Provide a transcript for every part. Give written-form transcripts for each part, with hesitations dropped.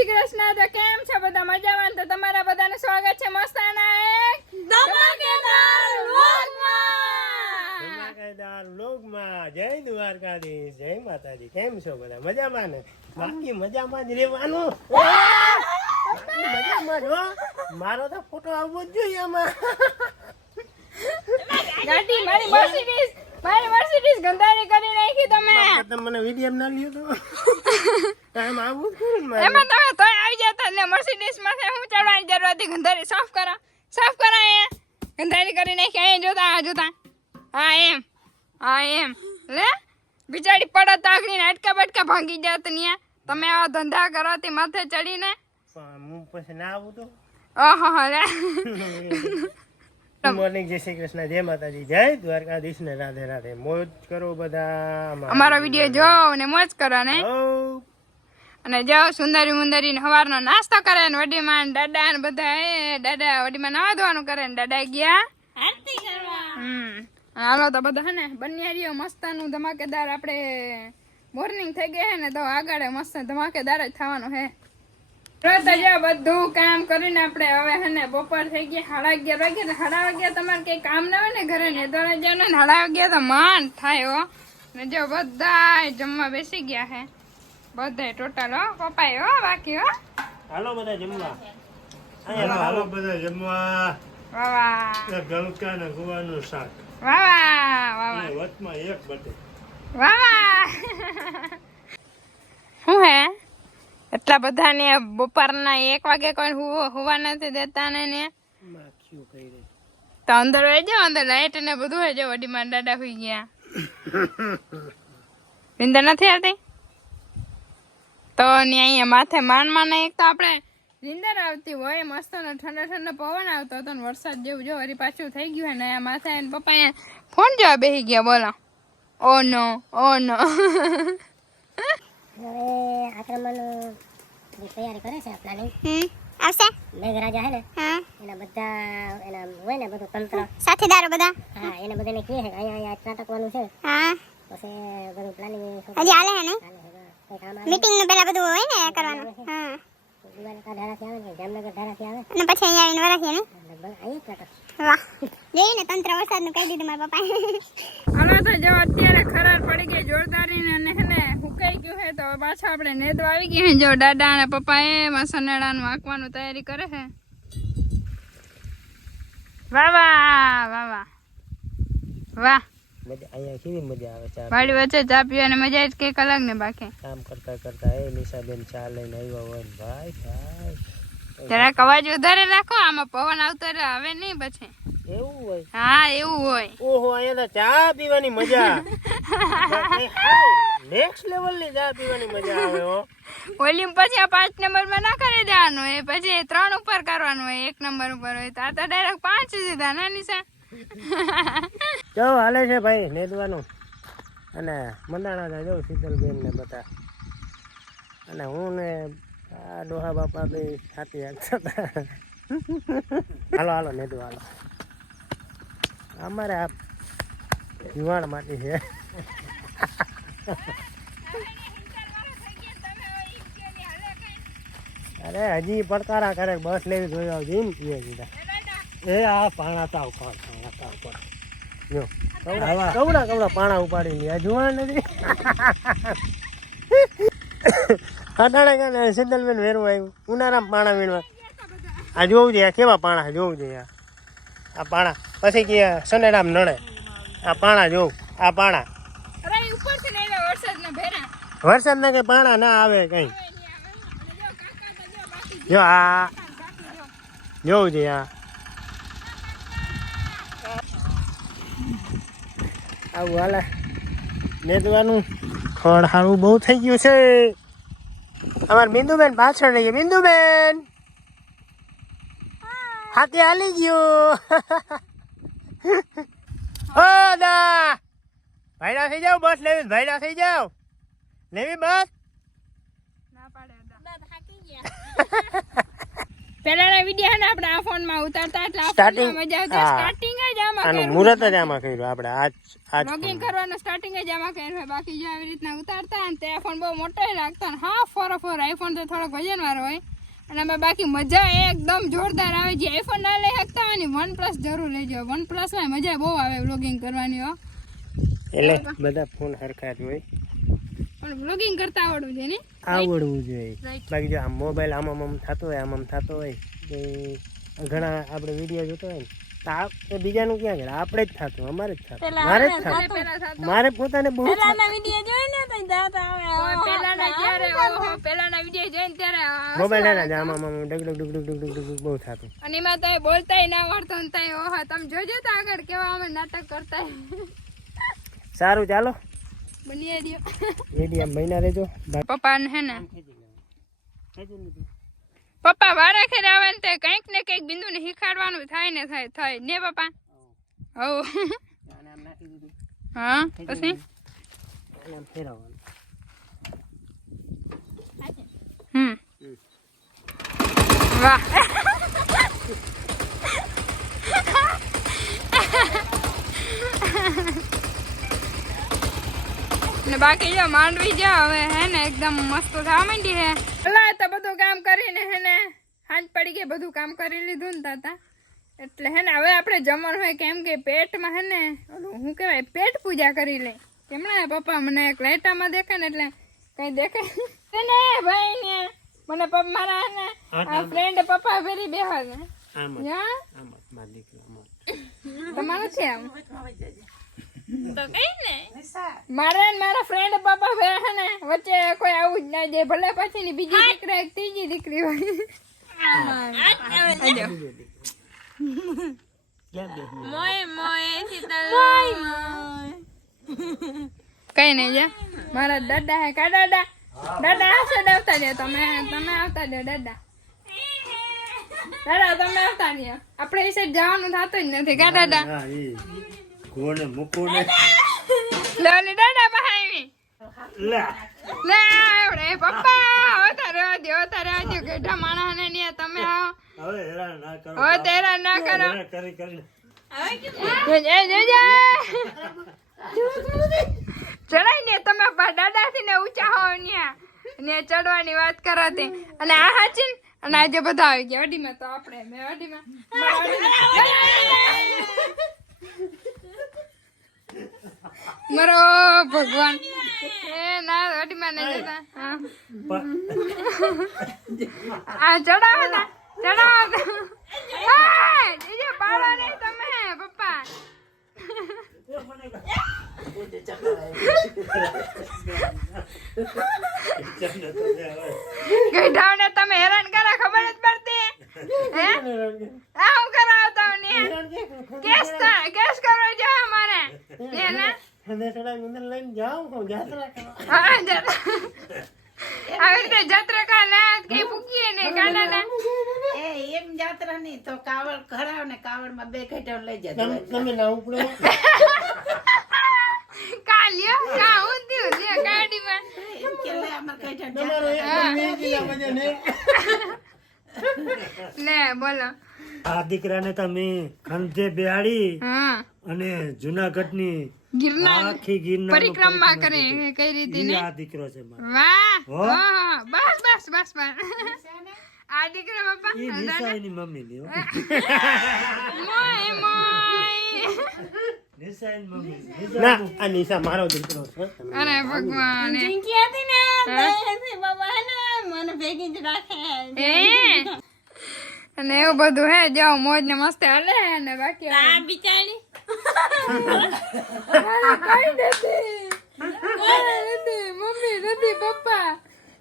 શ્રી કૃષ્ણ. તો કેમ છો બધા? મજામાં? તો તમારા બધાનું સ્વાગત છે મસ્તાના એક ધમાકેદાર વ્લોગમાં. જય દ્વારકાધીશ, જય માતાજી. કેમ છો બધા? મજામાં ને? બાકી મજામાં જ રહેવાનું. મજામાં જ હો. મારો તો ફોટો આવવો જ જોઈએ આમાં. ગાડી મારી મર્સિડીઝ ગંધારી કરી નાખી તમે. મને વિડીયો ના લ્યો તો ટાઈમ આવું જ ને એમાં તમે તોય આવી જતા ને મર્સિડીઝ માં હું ચડવાની જરૂર હતી? ગંધારી સાફ કરો અહીંયા. ગંધારી કરી નાખી. અહીંયા જોતા હા એમ લે બિચારી પડત આગળીને અટકા બટકા ભાંગી જાત ને. તમે આવા ધંધા કરો તે માથે ચડીને હું પછી ના આવું તો. ઓહો લે ગુડ મોર્નિંગ, જય શ્રી કૃષ્ણ, જય માતાજી, જય દ્વારકાધીશ ને રાધે રાધે. મોજ કરો બધા. અમારો વિડીયો જોવો ને મોજ કરો ને. હઉ. અને જાઓ સુંદરી મુંદરી ને સવારનો નાસ્તો કરે ને વડીમાં ને દાદા ને બધા દાદા વડીમાં નાવા ધોવાનું કરે ને દાદા ગયા આરતી કરવા. હાલો તો બધા હે ને બન્યારીઓ મસ્તાનું ધમાકેદાર. આપણે મોર્નિંગ થઈ ગઈ હે ને તો આગળ મસ્ત ધમાકેદાર જ થવાનું હે. બધું કામ કરીને આપણે હવે હે ને બપોર થઈ ગયા 11:30 વાગે. 11:30 તમારે કઈ કામ ના હોય ને ઘરે ને તો જાવ ને 11:30 તો માંડ થાય હો. ને જો બધા જમવા બેસી ગયા હે. બધા ટોટલ હો પપ્પાએ હો બાકી હો. હાલો બધા જમવા. હાલો બધા જમવા. વાહ ગલકા ને ગુવાનું શાક. વાહ વચમાં એક બટે. વાહ શું હે એટલા બધા ને બપોરના 1 વાગે કોઈ હુવા નથી દેતા ને માખીઓ કઈ રે. તો અંદર હોય જાવ. અંદર લાઈટ ને બધું હોય જાવ. વડીમાં દાદા હોઈ ગયા. નિંદર નથી આવતી તો અહીંયા માથે માન એક તો આપણે નિંદર આવતી હોય મસ્ત ને ઠંડો પવન આવતો હતો ને વરસાદ જેવું જો વળી પાછું થઈ ગયું હોય ને અહીંયા માથે એને પપ્પા ફોન જોવા બેસી ગયા. બોલો ઓ નો હવે આક્રમણની તૈયારી કરે છે. પ્લાનિંગ આવશે. મેઘરાજા હે ને એના બધા એના હોય ને બધું તંત્ર સાથીદારો બધા. હા એને બધાને કહે છે અહીંયા ત્રાટકવાનું છે. હા પછી બધું પ્લાનિંગ હજી હાલે હે ને મીટિંગ ને પહેલા બધું હોય ને કરવાનું. હા દિવાળી ધારાથી આવે ને જામનગર ધારાથી આવે અને પછી અહીંયા આવીને વરાથી ને લગભગ અહીંયા ત્રાટક. વાહ જોઈને તંત્ર વરસાદનું કહી દીધું મારા પપ્પાએ. હવે તો જો અત્યારે ખરાર પડી ગઈ જોરદારી ને હે ને હુકાઈ ગયું હે તો પાછા આપણે નેદવા આવી ગયા હે. જો દાદા અને પપ્પા એ સનેડાનું વાંકવાનું તૈયારી કરે છે. વાહ મજા અહીંયા કેવી મજા આવે ચા વાડી વચ્ચે ચા પીવાની મજા જ કઈક અલગ ને. બાકી કામ કરતા એ નિશાબેન ચા લઈને આવ્યા હોય ને ભાઈ જરાક અવાજ વધારે રાખો. આમાં પવન આવતો રહે હવે નહીં પછી. એવું હોય? હા એવું હોય. ઓહો અહીંયા તો ચા પીવાની મજા નેક્સ્ટ લેવલ ની ચા પીવાની મજા આવે હો. વોલ્યુમ પછી આ 5 નંબરમાં ના કરી દેવાનું હોય. પછી 3 ઉપર કરવાનું હોય. 1 નંબર ઉપર હોય તો આ તો ડાયરેક્ટ 5 સીધા ના નિશા. ચાલો હાલે છે ભાઈ નેદવાનું. અને મંદાણા જવું શીતલબેન ને બધા. અને હું ને આ ડોહા બાપા બે છાતી હાંકતા હતા. હાલો નેદવા હાલો. અમારે આ જીવાણ માટી છે. અરે હજી પડકારા કરે બસ લેવી જોઈ જીમ પીએ દીધા. એ આ પાણા તાવ જો કવડા પાણા ઉપાડી લે. આ જુવાણ નથી. અટાણે કાને સિદ્ધલબેન વેરવું આવ્યું ઉનાળામાં પાણા વીણવા. આ જોવું જોઈએ કેવા પાણા જોવું જોઈએ. આ પાણા પછી કે સનેડામ નડે. આ પાણા જોવું. આ પાણા વરસાદ ના કઈ પાણા ના આવે કઈ. જો આ જોવું જોઈએ. આવું હાલે નેદવાનું. ખડ સારું બહુ થઈ ગયું છે. અમારે બિંદુબેન પાછળ લઈએ. બિંદુબેન હાથે હાલી ગયો. ઓ દા ભાઈડા થઈ જાવ. બસ લેવી ભાઈડા થઈ જાવ. લેવી બસ. પેલાના વિડિયો ને આપણે આ ફોનમાં ઉતારતા એટલે આ Starting, ફોનમાં મજા આવતી હા. સ્ટાર્ટિંગ જ આમાં આનું કર્યું મુહૂર્ત જ આમાં કર્યું આપણે આજ લોગિંગ કરવાનું સ્ટાર્ટિંગ જ આમાં કર્યું હોય. બાકી જો આવી રીતના ઉતારતા ને તે ફોન બહુ મોટો લાગતો ને હા ફોર આઈફોન તો થોડોક વજન વાળો હોય અને અમે બાકી મજા એકદમ જોરદાર આવે. જે આઈફોન ના લઈ શકતા હોય ને OnePlus જરૂર લેજો. OnePlus માં મજા બહુ આવે વ્લોગિંગ કરવાની હો. એટલે બધા ફોન હરખા જ હોય, પણ વ્લોગિંગ કરતા આવડવું છે ને આવડવું જોઈએ. Right. બાકી જો આ મોબાઈલ આમ થતો હોય થતો હોય કે ઘણા આપણે વિડીયો જોતો હોય ને તો એ બીજાનું ક્યાં કરે, આપણે જ થતું, અમારે જ થતું, મારે જ થતું, પેલા થતું. મારે પોતાને બહુ પેલાના જ્યારે ઓહો પેલાના વિડિયો જોઈને ત્યારે મોબાઈલ હેરા જ આમ ડગ બહુ થતું. અને એમાં તો બોલતાય ના આવડતો ને તઈ ઓહો તમે જોજો તો આગળ કેવા અમે નાટક કરતા સારું ચાલો બની રહ્યો. વિડીયો મહિના રહેજો. પપ્પા ને હે ને પપ્પા વારે ખેર આવે ને તે કંઈક ને કંઈક બિંદુ ને શીખાડવાનું થાય ને થાય ને પપ્પા. હો હા પછી વાહ ને બાકી જો માંડવી જો હવે હે ને એકદમ મસ્ત થવા માંડી હે. પેલા તો બધું કામ કરીને હે ને હાંજ પડી ગઈ, બધું કામ કરી લીધું ને તાતા એટલે હે ને હવે આપણે જમવાનું હોય કેમ કે પેટમાં હે ને ઓલું શું કહેવાય પેટ પૂજા કરી લે. કેમણા પપ્પા મને એક લાઈટામાં દેખાય ને એટલે કઈ દેખાય ને ભાઈ ને મને પપ્પા મારા હે ને આ ફ્રેન્ડ પપ્પા ફેરી બેહવા ને તમારું છે આમ તો કઈ ને મારા ને મારા ફ્રેન્ડ પપ્પા બે હે ને વચ્ચે કોઈ આવું જ ના જાય, ભલે પછી ની બીજી દીકરી એક ત્રીજી દીકરી હોય. કઈ નઈ જા મારા દાદા હે કા દાદા હશે આવતા દે તમે આવતા દે દાદા તમે આવતા દે. આપણે એ સાઈડ જવાનું થતું જ નથી કા દાદા. કોને મૂકો ને લોની દાદા બહાવી લે એવડે પપ્પા હોતા રહેજો ગઢા માણસને ને તમે આવો હવે હેરાન ના કરો, હવે તેરા ના કરો કરી કરી ચડાઈ ને તમે દાદા થી ને ઊંચા હો ને ચડવાની વાત કરો તે અને આ હાચીન અને આજે બધા આવી ગયા અડીમાં તો આપણે મેં અડીમાં મારો ભગવાન એ ના અડીમાં નહીં જતા આ ચડાવો જીજે પાડો નહીં તમે પપ્પા ગઈઢાઓને તમે હેરાન કરે ખબર જ પડતી હે આ હું કરાવો તમને કેસ કરો જો અમારે ને ના લઈને જાઉં યાત્રા કરવા. હા આવી રીતે જાત્રા કા ના કઈ પૂકીએ ને કાના ના એમ જાત્રા નહીં તો કાવડ ખરાવ ને કાવડ માં બે ઘેટા લઈ જતો તમે ના ઉપડો કાલ્યો કા ઉંધી લે ગાડી માં એમ કે લે અમાર ઘેટા તમારો એકદમ મેગીના વજને લે બોલો આ દીકરાને તમે ખંજે બેહાડી હા અને જુનાગઢની ગિરનાર આખી ગિરનાર પરિક્રમા કરે કઈ રીતે ને આ દીકરો છે મારો. વાહ હો? વાહ બસ આ દીકરા બાપા ઈ નિશાઈની મમ્મી ની હો. મોય નિશાઈની મમ્મી ના આ નિશા મારો દીકરો છે. અરે ભગવાન પિંકી હતી ને બાબા હે ને મને ભેગી જ રાખે અને એવું બધું હે જાવ મોજ ને મસ્ત હાલે ને બાકી આ બિચારી કઈ નથી મમ્મી નથી પપ્પા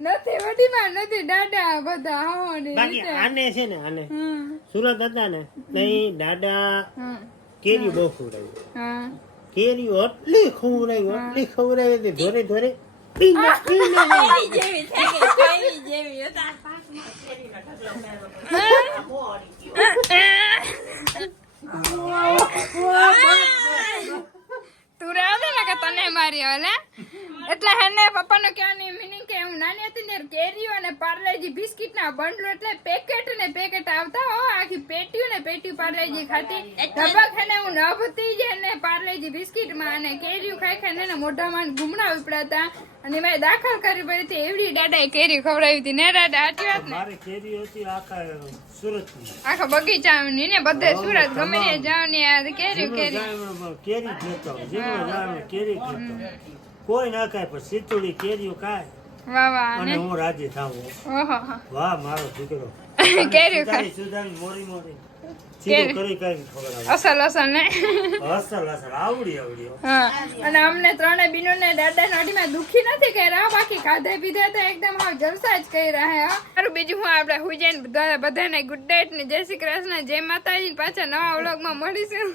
નથી વડીમાં નથી દાદા બધા બાકી આને છે ને આને સુરત હતા ને તઈ દાદા કેરી બહુ ખવડાવી, કેરી એટલી ખવડાવી હતી ધોરે ધોરે જેવી થઈ ગઈ કેવી જેવી હતા તું રહે ને કે તને મારી હલે એટલે હેને પપ્પાનો કહેવાની મીનિંગ કે હું હું નાની હતી ને કેરીઓ અને પાર્લેજી બિસ્કિટ ના બંડલો એટલે પેકેટ ને પેકેટ આવતા હો આખી પેટીઓ ને પેટી પાર્લેજી ખાતી ધબક ને હું ન ભતી જાય ને પાર્લેજી બિસ્કિટ માં અને કેરીઓ ખાઈ ખાઈને ને મોઢામાં ગુમડા ઉપડાતા અને મેં દાખલ કરવી પડી હતી એવડી દાદાએ કેરી ખવડાવી હતી ને દાદા સાચી વાત ને મારી કેરી હતી આખા સુરતની. આખા બગીચાની ને બધે સુરત ગમે ત્યાં જાવ ને આ કેરી કેરી કેરી જ લેતો હોય. જેટલો જાવ ને કેરી જ લેતો હોય. કોઈ ના ખાય પણ સીતુડી કેરીઓ ખાય વાહ વાહ અને ને હું રાજી થાઉં. ઓહો વાહ મારો દીકરો કેરી ખાય સુધારી મોરી મોરી સીધું કરી કરી ખબર અસલ અસલ ને અસલ અસલ આવડી આવડી હો. હા અને અમને ત્રણે બીનો ને દાદા નાડીમાં દુખી નથી કર્યા બાકી ખાધે પીધે તો એકદમ હાવ જલસા જ કર્યા હે સારું બીજું હું આપણે હુજેન બધાને ગુડ નાઇટ ને જય શ્રી કૃષ્ણ જય માતાજી પાછા નવા વ્લોગમાં મળીશું